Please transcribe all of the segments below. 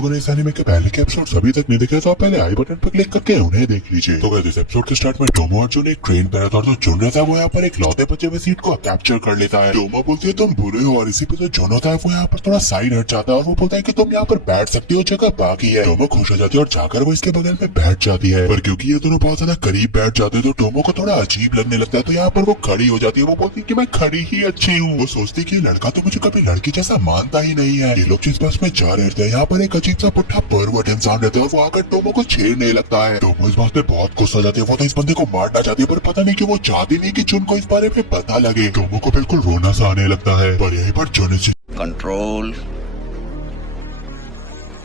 लोगों ने इस एनिमे के पहले के एपिसोड अभी तक नहीं देखे तो आप पहले आई बटन पर क्लिक करके उन्हें देख लीजिए। तो इस एपिसोड के स्टार्ट में टोमो और जुन एक ट्रेन पर था और जो जुन रहता है वो यहाँ पर एक लौते बचे हुए सीट को कैप्चर कर लेता है। टोमो बोलती है तुम बुरे हो और इसी पे जो जुन होता है वो यहाँ पर थोड़ा साइड हट जाता है और वो बोलता है कि तुम यहाँ पर बैठ सकती हो, जगह बाकी है। टोमो खुश हो जाती है और जाकर वो इसके बगल में बैठ जाती है, पर क्योंकि ये दोनों बहुत ज्यादा करीब बैठ जाते हैं तो टोमो को थोड़ा अजीब लगने लगता है। तो यहाँ पर वो खड़ी हो जाती है, वो बोलती है कि मैं खड़ी ही अच्छी हूँ। वो सोचती है कि लड़का तो मुझे कभी लड़की जैसा मानता ही नहीं है। ये लोग जिस बस में जा रहे थे यहाँ पर एक अजीब सा पुट्ठा परवट इंसान रहता है और वो आकर टोमो को छेड़ने लगता है। टोमो इस बात पे बहुत गुस्सा हो जाती है, वो तो इस बंदे को मारना चाहती है पर पता नहीं कि वो चाहती नहीं कि जुन को इस बारे में पता लगे। टोमो को बिल्कुल रोना सा आने लगता है, पर यहीं पर जुन कंट्रोल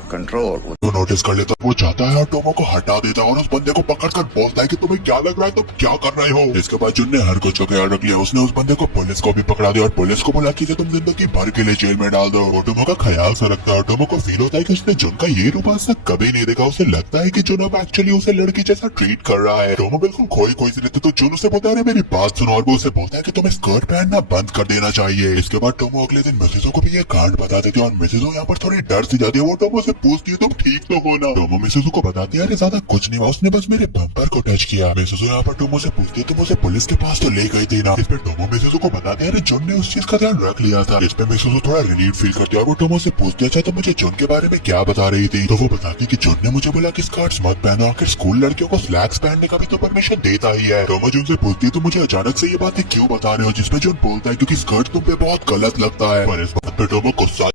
कंट्रोल वो नोटिस कर लेता है। वो जाता है और टोमो को हटा देता है और उस बंदे को पकड़कर बोलता है कि तुम्हें क्या लग रहा है, तुम क्या कर रहे हो। इसके बाद जुन ने हर कुछ का ख्याल रख लिया। उसने उस बंदे को पुलिस को भी पकड़ा दिया और पुलिस को बोला कि तुम जिंदगी भर के लिए जेल में डाल दो। वो टोमो का ख्याल सा रखता है और टोमो को फील होता है कि उसने जुन का ये रूप आज तक कभी नहीं देखा। उसे लगता है कि जुन अब एक्चुअली उसे लड़की जैसा ट्रीट कर रहा है। टोमो बिल्कुल खोई से रहते तो जुन उसे बोलता है मेरी बात सुनो, और वो उसे बोलता है कि तुम्हें स्कर्ट पहनना बंद कर देना चाहिए। इसके बाद टोमो अगले दिन मिसेजो को भी ये कांड बता देती है और मिसेजो यहाँ पर थोड़ी डर सी जाती है। वो टोमो से पूछती है तुम ठीक तो हो ना। टोमो मिसेजो को बताती है अरे ज्यादा कुछ नहीं हुआ, उसने बस मेरे बम्पर को टच किया। मिसेजो यहाँ पर टोमो से पूछती है तुम उसे पुलिस के पास तो ले गई थी ना। इस पे टोमो मिसेजो को बताते हैं अरे जुन ने उस चीज का ध्यान रख लिया था। इस पे मिसेजो थोड़ा रिलीफ फील करती है और वो टोमो से पूछती है अच्छा तो मुझे जुन के बारे में क्या बता रही थी। तो वो बताती कि जुन ने मुझे बोला कि स्कर्ट्स मत पहनो, आखिर स्कूल लड़कियों को स्लैक्स पहनने का भी तो परमिशन देता ही है। टोमो जुन से पूछती है तो मुझे अचानक से ये बातें क्यों बता रहे हो, जिसपे जुन बोलता है क्योंकि स्कर्ट तुम पे बहुत गलत लगता है। पर इस बात पे टोमो गुस्सा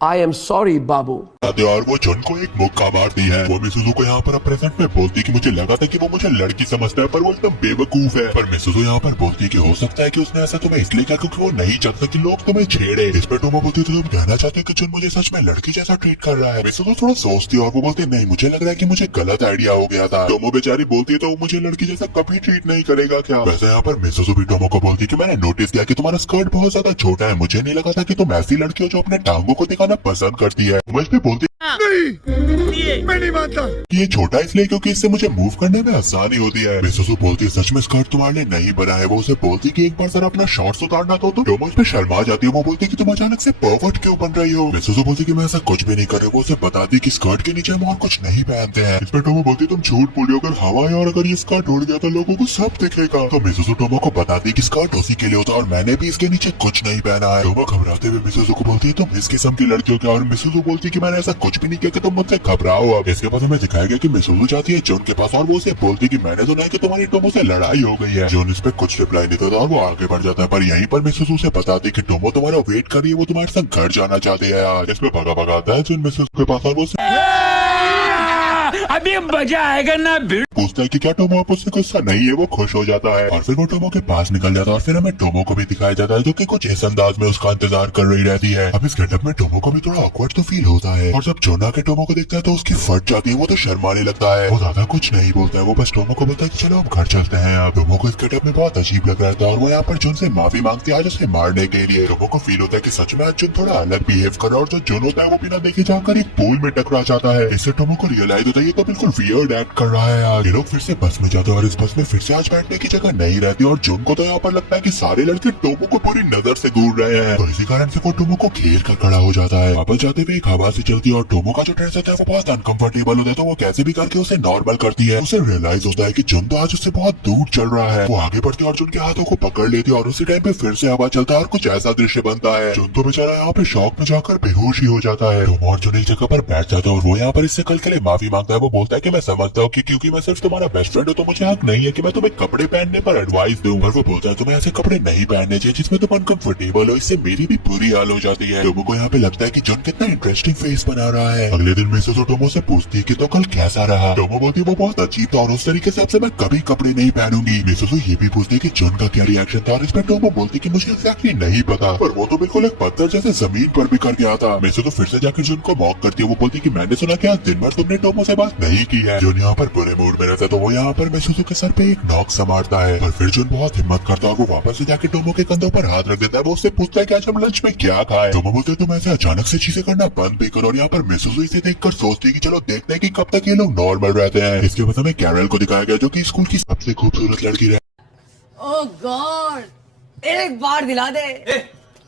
I am sorry, बाबू। और वो जुन को एक मुक्का मारती है। वो मिसेजो को यहाँ पर प्रेजेंट में बोलती कि मुझे लगा था कि वो मुझे लड़की समझता है पर वो एकदम बेवकूफ है। पर मिसेजो यहाँ पर बोलती है कि हो सकता है कि उसने ऐसा तुम्हें इसलिए किया क्योंकि वो नहीं चाहता कि लोग तुम्हें छेड़े। इस पर टोमो बोलती तो तुम कहना चाहते हो कि जुन मुझे सच में लड़की जैसा ट्रीट कर रहा है। मिसेजो थोड़ा सोचती है और वो बोलती है नहीं मुझे लग रहा है कि मुझे गलत आइडिया हो गया था। टोमो बेचारी बोलती है तो वो मुझे लड़की जैसा कभी ट्रीट नहीं करेगा क्या। वैसे यहाँ पर मिसेजो भी टोमो को बोलती है कि मैंने नोटिस किया कि तुम्हारा स्कर्ट बहुत ज्यादा छोटा है, मुझे नहीं लगा था कि तुम ऐसी लड़की हो जो अपने टांगों को दिखाना पसंद करती है। वो इस पे बोलती नहीं, मैं नहीं मानता। ये छोटा इसलिए क्योंकि इससे मुझे मूव करने में आसानी होती है। मिसेजो बोलती है सच में स्कर्ट तुम्हारे लिए नहीं बना है। वो उसे बोलती है कि एक बार जरा अपना शॉर्ट्स उतारना तो टोमो इस पे शर्मा जाती है। वो बोलती है कि तुम अचानक से परवर्ट क्यों बन रही हो। मिसेजो बोलती है कि मैं ऐसा कुछ भी नहीं कर रही। वो उसे बताती है कि स्कर्ट के नीचे हम और कुछ नहीं पहनते हैं। इस पे टोमो बोलती है तुम झूठ बोल रही हो, अगर हवा है और अगर ये स्कर्ट उड़ गया तो लोगों को सब दिखेगा। तो मिसेजो टोमो को बताती है कि स्कर्ट उसी के लिए होता है और मैंने भी इसके नीचे कुछ नहीं पहना है। टोमो घबराते हुए मिसेजो को बोलती है तुम इस किस्म की लड़की हो क्या, और मिसेजो बोलती है कि मैंने ऐसा कुछ भी नहीं किया कि तुम मुझसे घबराओ। अब इसके बाद हमें दिखाया गया कि मिसेजो जाती है जुन के पास और वो उसे बोलती है कि मैंने सुना है कि तुम्हारी टोमो से लड़ाई हो गई है। जुन इस पे कुछ रिप्लाई नहीं करता और वो आगे बढ़ जाता है, पर यहीं पर मिसेजो से बताती है कि टोमो तुम्हारा वेट कर रही है, वो तुम्हारे साथ घर जाना चाहते हैं यार। इस पे भगा आता है जुन मिसेजो के पास और वो अभी मजा आएगा ना। पूछता है कि क्या टोमो आप उससे गुस्सा नहीं है। वो खुश हो जाता है और फिर वो टोमो के पास निकल जाता है और फिर हमें टोमो को भी दिखाया जाता है जो कि कुछ इस अंदाज में उसका इंतजार कर रही रहती है। अब इस गेटअप में टोमो को भी थोड़ा ऑकवर्ड तो फील होता है और जब जोन आके टोमो को देखता है तो उसकी फट जाती है। वो तो शर्माने लगता है, वो ज्यादा कुछ नहीं बोलता है। वो बस टोमो को बोलता है कि चलो हम घर चलते हैं। अब टोमो को इस गेटअप में बहुत अजीब लग रहा था और वो यहाँ पर जुन से माफी मांगती है आज उसे मारने के लिए। टोमो को फील होता है कि सच में आज जुन थोड़ा अलग बिहेव कर रहा है और जो जुन होता है वो बिना देखे जाकर एक पूल में टकरा जाता है। इससे टोमो को रियलाइज होता है ये तो बिल्कुल वियर्ड एक्ट कर रहा है यार। ये लोग फिर से बस में जाते हैं और इस बस में फिर से आज बैठने की जगह नहीं रहती और जुन को तो यहाँ पर लगता है कि सारे लड़के टोमो को पूरी नजर से दूर रहे हैं, तो इसी कारण से वो टोमो को घेर कर खड़ा हो जाता है। वापस जाते हुए एक हवा से चलती है और टोमो का जो ड्रेस होता है वो बहुत अनकंफर्टेबल होता है, तो वो कैसे भी करके उसे नॉर्मल करती है। उसे रियलाइज होता है कि जुन तो आज उससे बहुत दूर चल रहा है। वो आगे बढ़ती है और जुन के हाथों को पकड़ लेती है और उसी टाइम पे फिर से हवा चलता है और कुछ ऐसा दृश्य बनता है। जुन तो बेचारा यहाँ पे शॉक में जाकर बेहोश ही हो जाता है। टोमो और जुन एक जगह पर बैठ जाता है और वो यहाँ पर इससे कल के लिए माफी मांगता है। वो बोलता है कि मैं समझता हूँ कि क्योंकि मैं सिर्फ तुम्हारा बेस्ट फ्रेंड हूँ तो मुझे हक नहीं है कि मैं तुम्हें कपड़े पहनने पर एडवाइस दूं। और वो बोलता है तुम्हें ऐसे कपड़े नहीं पहनने चाहिए जिसमें तुम अनकंफर्टेबल हो, इससे मेरी भी बुरी हाल हो जाती है। टोमो को यहाँ पे लगता है कि जुन कितना इंटरेस्टिंग फेस बना रहा है। अगले दिन मिसेजो टोमो से पूछती है कि तो कल कैसा रहा। टोमो बोलती है वो बहुत अजीब था और उस तरीके से मैं कभी कपड़े नहीं पहनूंगी। मिसेजो ये भी पूछती है कि जुन का क्या रिएक्शन था और इस पर टोमो बोलती है कि मुझे एक्जेक्टली नहीं पता, पर वो तो बिल्कुल एक पत्थर जैसे जमीन पर बिखर गया था। मिसेजो फिर से जाकर जुन को मॉक करती है। वो बोलती है कि मैंने सुना कि आज दिन भर तुमने टोमो से बात नहीं की है। जुन यहाँ पर बुरे मूड में रहता है तो वो यहाँ पर मिसेजो के सर पे एक नॉक मारता है, पर फिर जुन बहुत हिम्मत करता है और वो वापस से जाके टोमो के कंधों पर हाथ रख देता है। वो उससे पूछता है कि आज हम लंच में क्या खाए। टोमो बोलते तुम ऐसे अचानक से चीजें करना बंद भी करो और यहाँ पर मिसेजो इसे देखकर सोचती है कि चलो देखते हैं कि कब तक ये लोग नॉर्मल रहते हैं। इसके बाद हमें कैरल को दिखाया गया जो कि स्कूल की सबसे खूबसूरत लड़की है। ओह गॉड, एक बार दिला दे।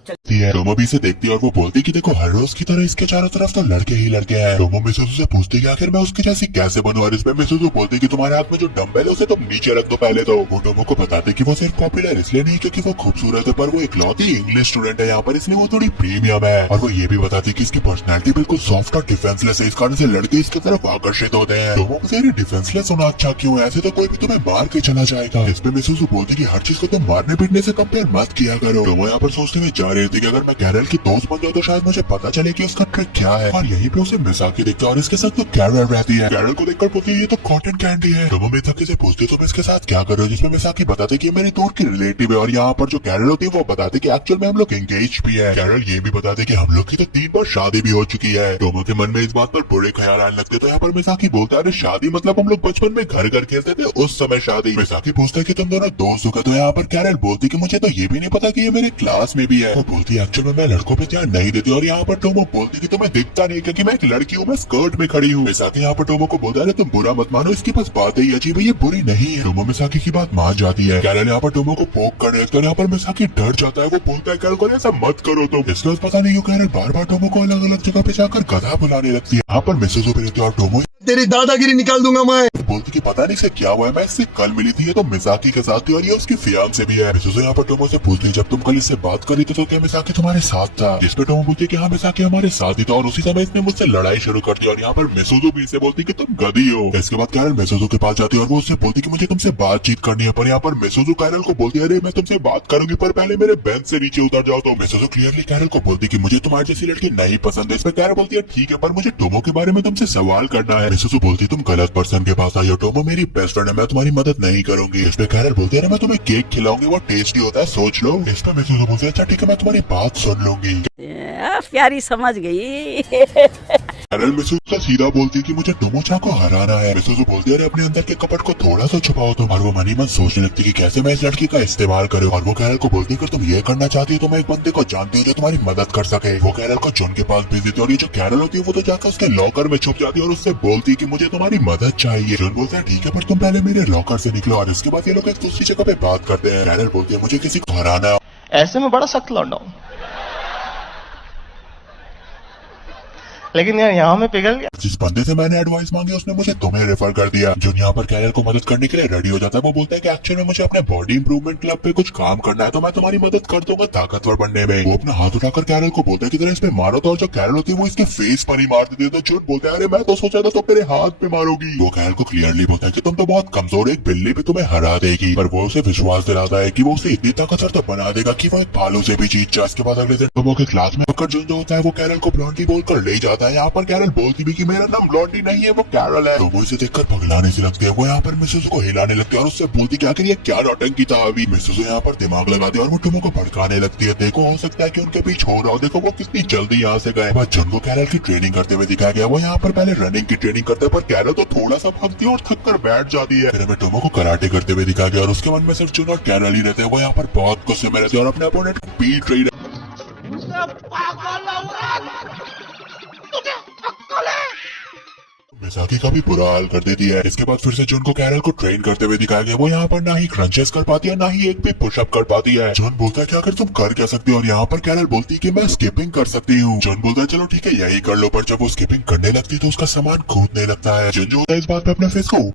टोमो भी इसे देखती है और वो बोलती कि देखो हर रोज की तरह इसके चारों तरफ तो लड़के ही लड़के हैं। टोमो मिसेज़ु से पूछती कि आखिर मैं उसकी जैसी कैसे बनूं, और इसमें मिसेज़ु बोलती कि तुम्हारे हाथ में जो डम्बल है उसे तुम नीचे रख दो पहले। तो वो टोमो को बताते कि वो सिर्फ पॉपुलर इसलिए नहीं क्योंकि वो खूबसूरत है, पर वो इकलौती इंग्लिश स्टूडेंट है यहाँ पर, इसलिए वो थोड़ी प्रीमियम है। और वो ये भी बताती कि इसकी पर्सनैलिटी बिल्कुल सॉफ्ट और डिफेंसलेस है, इस कारण से लड़के इसकी तरफ आकर्षित होते हैं। टोमो को डिफेंसलेस होना अच्छा क्यों है, ऐसे तो कोई भी तुम्हें मार के चला जाएगा। इस पे मिसेज़ु बोलती कि हर चीज को तुम मारने पीटने से कंपेयर मत किया करो। टोमो यहाँ पर सोचते हुए जा रही थी कि अगर मैं कैरल की दोस्त बन जाऊं तो शायद मुझे पता चले कि उसका ट्रिक क्या है। और यहीं पे उसे मिसाकी दिखता है और इसके साथ तो कैरल रहती है। कैरल को देखकर बोलती है ये तो कॉटन कैंडी है। टोमो मिसाकी से पूछती तुम इसके साथ क्या कर रहे हो, जिसमें मिसाकी बताते कि मेरी दूर की रिलेटिव है। और यहाँ पर जो कैरल होती है वो बताते कि एक्चुअल में हम लोग एंगेज भी है। कैरल ये भी बताते कि हम लोग की तो 3 बार शादी भी हो चुकी है। टोमो के मन में इस बात पर बुरे ख्याल आने लगते, तो यहाँ पर मिसाकी बोलता है अरे शादी मतलब हम लोग बचपन में घर घर खेलते थे उस समय शादी। मिसाकी पूछता है कि तुम दोनों दोस्त हो गए, तो यहाँ पर कैरल बोलती कि मुझे तो ये भी नहीं पता कि ये मेरे क्लास में भी है। वो बोलती है एक्चुअल में मैं लड़कों पे ध्यान नहीं देती। और यहाँ पर टोमो बोलती कि तुम्हें दिखता नहीं क्योंकि मैं एक लड़की हूँ, मैं स्कर्ट में खड़ी हूँ। मिसाकी यहाँ पर टोमो को बोलता है तुम बुरा मत मानो, इसकी बस बातें ही अजीब है, ये बुरी नहीं है। टोमो मिसाकी की बात मान जाती है। कैरल यहाँ पर टोमो को पोक करने लगता है, यहाँ पर मिसाकी डर जाता है। वो बोलता है कैरल को ऐसा मत करो तुम। इसके बाद पता नहीं क्यों कैरल बार बार टोमो को अलग अलग जगह पे जाकर गधा बुलाने लगती है। यहाँ पर मिसेज़ु भी रहती है और टोमो तेरी दादागिरी निकाल दूंगा मैं। बोलती कि पता नहीं से क्या हुआ है, मैं इससे कल मिली थी, ये तो मिसाकी के साथ थी और ये उसकी फियांसे भी है। मिसेज़ु यहाँ पर टोमो से पूछती है जब तुम कल इससे बात करी थी तो क्या मिसाकी तुम्हारे साथ था, जिस पे टोमो बोलती है कि हाँ मिसाकी हमारे साथ ही था। और उसी समय इसने मुझसे लड़ाई शुरू कर दी। और यहाँ पर मिसेज़ु भी इसे बोलती कि तुम गधी हो। इसके बाद कैरल मिसेज़ु के पास जाती है और वो उससे बोलती कि मुझे तुमसे बातचीत करनी है। पर यहाँ पर मिसेज़ु कैरल को बोलती है अरे मैं तुमसे बात करूंगी पर पहले मेरे बेंच से नीचे उतर जाओ। तो मिसेज़ु क्लियरली कैरल को बोलती कि मुझे तुम्हारी जैसी लड़की नहीं पसंद है। इस पे कैरल बोलती है ठीक है पर मुझे टोमो के बारे में तुमसे सवाल करना है। मिसेज़ु बोलती तुम गलत पर्सन के पास आई हो, टोमो मेरी बेस्ट फ्रेंड है, मैं तुम्हारी मदद नहीं करूंगी। इस पे कैरल बोलती है मैं तुम्हें केक खिलाऊंगी, वो टेस्टी होता है सोच लो। इस पे मिसेज़ु बोलती है अच्छा ठीक है मैं तुम्हारी बात सुन लूंगी। प्यारी समझ गई। कैरल मिसेज़ु से सीधा बोलती है कि मुझे टोमो चा को हराना है। मिसेज़ु बोलती है अरे अपने अंदर के कपट को थोड़ा सा छुपाओ तुम। और वो मनी मन सोचने लगती कि कैसे मैं इस लड़की का इस्तेमाल करूं। और वो कैरल को बोलती है तुम ये करना चाहती हो तो मैं एक बंदे को जानती हूँ जो तुम्हारी मदद कर सके। वो कैरल को जॉन के पास भेज देती है और ये जो कैरल होती है वो तो जाकर उसके लॉकर में छुप जाती है और उससे बोलती कि मुझे तुम्हारी मदद चाहिए। जॉन बोलता है ठीक है पर तुम पहले मेरे लॉकर से निकलो। और इसके बाद ये लोग एक दूसरी जगह पे बात करते हैं। कैरल बोलती है मुझे किसी को हराना है। ऐसे में बड़ा सख्त लौंडा हूं, लेकिन यार यहाँ में पिघल गया। जिस बंदे से मैंने एडवाइस मांगी उसने मुझे तुम्हें रेफर कर दिया। जो यहाँ पर कैरल को मदद करने के लिए रेडी हो जाता है। वो बोलता है कि एक्चुअली में मुझे अपने बॉडी इंप्रूवमेंट क्लब पे कुछ काम करना है तो मैं तुम्हारी मदद कर दूंगा ताकतवर बनने में। वो अपना हाथ उठाकर कैरल को बोलता है कि इस पे मारो। तो और जो कैरल होती है वो इसके फेस पर ही मार देती है। तो झूठ बोलता है अरे मैं तो सोचा था तो मेरे हाथ पे मारोगी। वो कैरल को क्लियरली बोलता है कि तुम तो बहुत कमजोर, एक बिल्ली भी तुम्हें हरा देगी। पर वो उसे विश्वास दिलाता है कि वो उसे इतनी ताकतवर तो बना देगा कि वो एक भालू से भी जीत जाए। इसके बाद अगले दिन टोमो के क्लास में जो होता है वो कैरल को ब्लॉन्डी बोलकर ले जाता है। यहाँ पर कैरल बोलती भी कि मेरा नाम ब्लॉन्डी नहीं है वो कैरल है। टोमो इसे देखकर पगलाने से लगती है। वो यहाँ पर मिसेज़ु को हिलाने लगती है और उससे बोलती कि आखिर ये क्या नौटंकी था अभी। मिसेज़ु यहाँ पर दिमाग लगाती है और वो टोमो को भड़काने लगती है। देखो हो सकता है कि उनके पीछे हो रहा हो, देखो वो कितनी जल्दी यहाँ से गए। जॉन को कैरल की ट्रेनिंग करते हुए दिखाया गया। वो यहाँ पर पहले रनिंग की ट्रेनिंग करते हैं पर कैरल तो थोड़ा सा भागती है और थक कर बैठ जाती है। फिर हमें टोमो को कराटे करते हुए दिखाया गया और उसके मन में सिर्फ जॉन और कैरल ही रहते हैं। वो यहाँ पर बहुत गुस्से में रहते हैं और अपने अपोनेंट को पीट रही है। मिसाकी का भी बुरा हाल कर देती है। इसके बाद फिर से जॉन को कैरल को ट्रेन करते हुए दिखाया गया। वो यहाँ पर ना ही क्रंचेस कर पाती है ना ही एक भी पुशअप कर पाती है। जॉन बोलता है कि आखिर तुम कर क्या सकती हो। और यहाँ पर कैरल बोलती है कि मैं स्किपिंग कर सकती हूँ। जॉन बोलता है चलो ठीक है यही कर लो। पर जब वो स्किपिंग करने लगती है तो उसका सामान कूदने लगता है। जॉन जो होता है इस बात पे अपने फेस को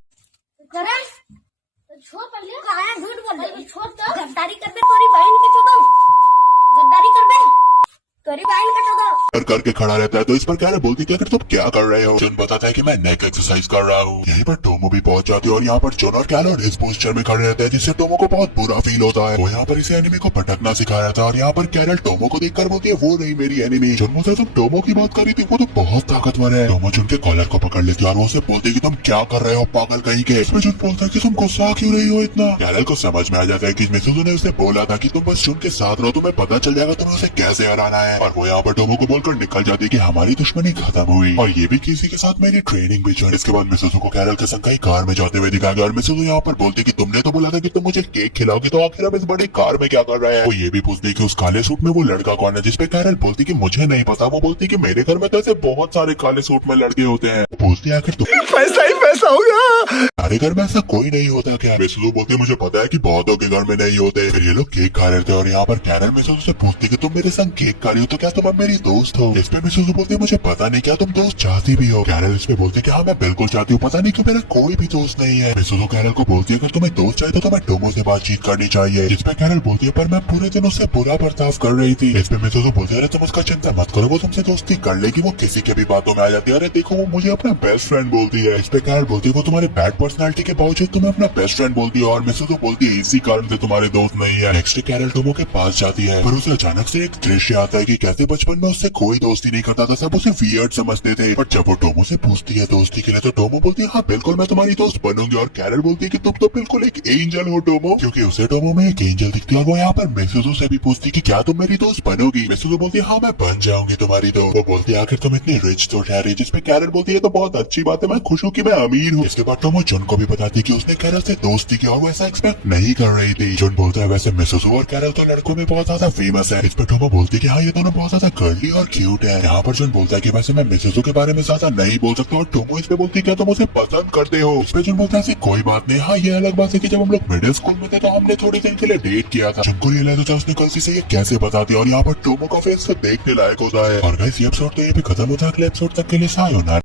करके खड़ा रहता है। तो इस पर कैरल बोलती है कि तुम क्या कर रहे हो। जॉन बताता है कि मैं नेक एक्सरसाइज कर रहा हूँ। यहीं पर टोमो भी पहुंच जाती है और यहाँ पर जॉन और कैरल इस पोस्चर में खड़े रहते हैं जिससे टोमो को बहुत बुरा फील होता है। वो यहाँ पर इसे एनिमी को पटकना सिखा रहा था और यहाँ पर कैरल टोमो को देखकर बोलती है वो नहीं मेरी एनिमी। जॉन बोलता है तुम टोमो की बात कर रही थी, वो तो बहुत ताकतवर है। टोमो जॉन के कॉलर को पकड़ लेती है और वो उसे बोलती है कि तुम क्या कर रहे हो पागल कहीं के। इसमें जॉन बोलता है कि तुम गुस्सा क्यों रही हो इतना। कैरल को समझ में आ जाता है कि मिसेज़ु ने उसे बोला था कि तुम बस जॉन के साथ रहो, तुम्हें पता चल जाएगा तुम्हें उसे कैसे हराना है। और वो यहाँ पर टोमो को बोलकर निकल जाती है कि हमारी दुश्मनी खत्म हुई और ये भी किसी के साथ मेरी ट्रेनिंग भी चली। इसके बाद मिसेज़ु को कैरल के संग कई कार में जाते हुए दिखाया गया और मिसेज़ु यहाँ पर बोलती कि तुमने तो बोला था कि तुम मुझे केक खिलाओगे तो आखिर अब इस बड़ी कार में क्या कर रहा है। वो ये भी पूछती कि उस काले सूट में वो लड़का कौन है, जिसपे कैरल बोलती कि मुझे नहीं पता। वो बोलती कि मेरे घर में तो ऐसे बहुत सारे काले सूट में लड़के होते हैं। पूछती आखिर तुम पैसा ही ऐसा हो गया। हमारे घर में ऐसा कोई नहीं होता क्या? मिसुजू बोलती है मुझे पता है कि बहुतों के घर में नहीं होते। फिर ये लोग केक खा रहे थे और यहाँ पर कैरल मिसुजू से पूछती कि तुम मेरे संग केक खा रही हो तो क्या तुम अब मेरी दोस्त हो? इस पे मिसुजू बोलती है मुझे पता नहीं क्या तुम दोस्त चाहती भी हो? कैरल इस पे बोलती है कि हाँ मैं बिल्कुल चाहती हूँ, पता नहीं क्यों मेरा कोई भी दोस्त नहीं है। मिसुजू कैरल को बोलती है अगर तुम्हें दोस्त चाहिए तो तुम्हें टोमो से बातचीत करनी चाहिए। जिस पे कैरल बोलती है पर मैं पूरे दिन उससे बुरा बर्ताव कर रही थी। इस पे मिसुजू बोलती है अरे तुम उसका चिंता मत करो, वो तुमसे दोस्ती कर लेगी, वो किसी के भी बातों में आ जाती है। अरे देखो वो मुझे अपना बेस्ट फ्रेंड बोलती है। इस पे कैरल बोलती है वो तुम्हारे बैड पर्सनालिटी के बावजूद तुम्हें अपना बेस्ट फ्रेंड बोलती है और मिसुजू बोलती है इसी कारण से तुम्हारे दोस्त नहीं है। नेक्स्ट कैरल टोमो के पास जाती है पर उसे अचानक से एक दृश्य आता है कि कैसे बचपन में उससे कोई दोस्ती नहीं करता था, सब उसे वियर्ड समझते थे। पर जब वो टोमो से पूछती है दोस्ती के लिए तो टोमो बोलती है हाँ बिल्कुल मैं तुम्हारी दोस्त बनूंगी। और कैरल बोलती है कि तुम तो बिल्कुल एक एंजल हो टोमो, क्योंकि उसे टोमो में एक एंजल दिखती है। और वो यहाँ पर मिसुजू से भी पूछती कि क्या तुम मेरी दोस्त बनोगी? मिसुजू बोलती है हाँ मैं बन जाऊंगी तुम्हारी दोस्त। वो बोलती है आखिर तुम इतनी रिच तो ठहरी। जिस पे कैरल बोलती है तो बहुत अच्छी बात है, मैं खुश हूँ कि मैं अमीर हूँ। इसके बाद टोमो जुन को भी बताती कि उसने कैरल से दोस्ती की और वो ऐसा एक्सपेक्ट नहीं कर रही थी। जुन बोलता है वैसे मिसुजू और कैरल तो लड़कों में बहुत ज्यादा फेमस है। इस पे टोमो बोलती है कि हाँ ये दोनों बहुत ज्यादा गर्ली और क्यूट है। यहाँ पर जुन बोलता है कि वैसे मैं मिसुजू के बारे में ज्यादा नहीं बोल सकता। और टोमो इस पे बोलती है क्या तुम उसे पसंद करते हो? इस पे जुन बोलता है कोई बात नहीं, हाँ ये अलग बात है कि जब हम लोग मिडिल स्कूल में थे तो हमने थोड़ी देर के लिए डेट किया था। जुन को रियलाइज होता है उसने गलती से ये कैसे बता दिया और यहाँ पर टोमो का फेस तो देखने लायक होता है। और गाइस ये एपिसोड तो ये भी खत्म होता है। अगले एपिसोड तक के लिए सायोनारा।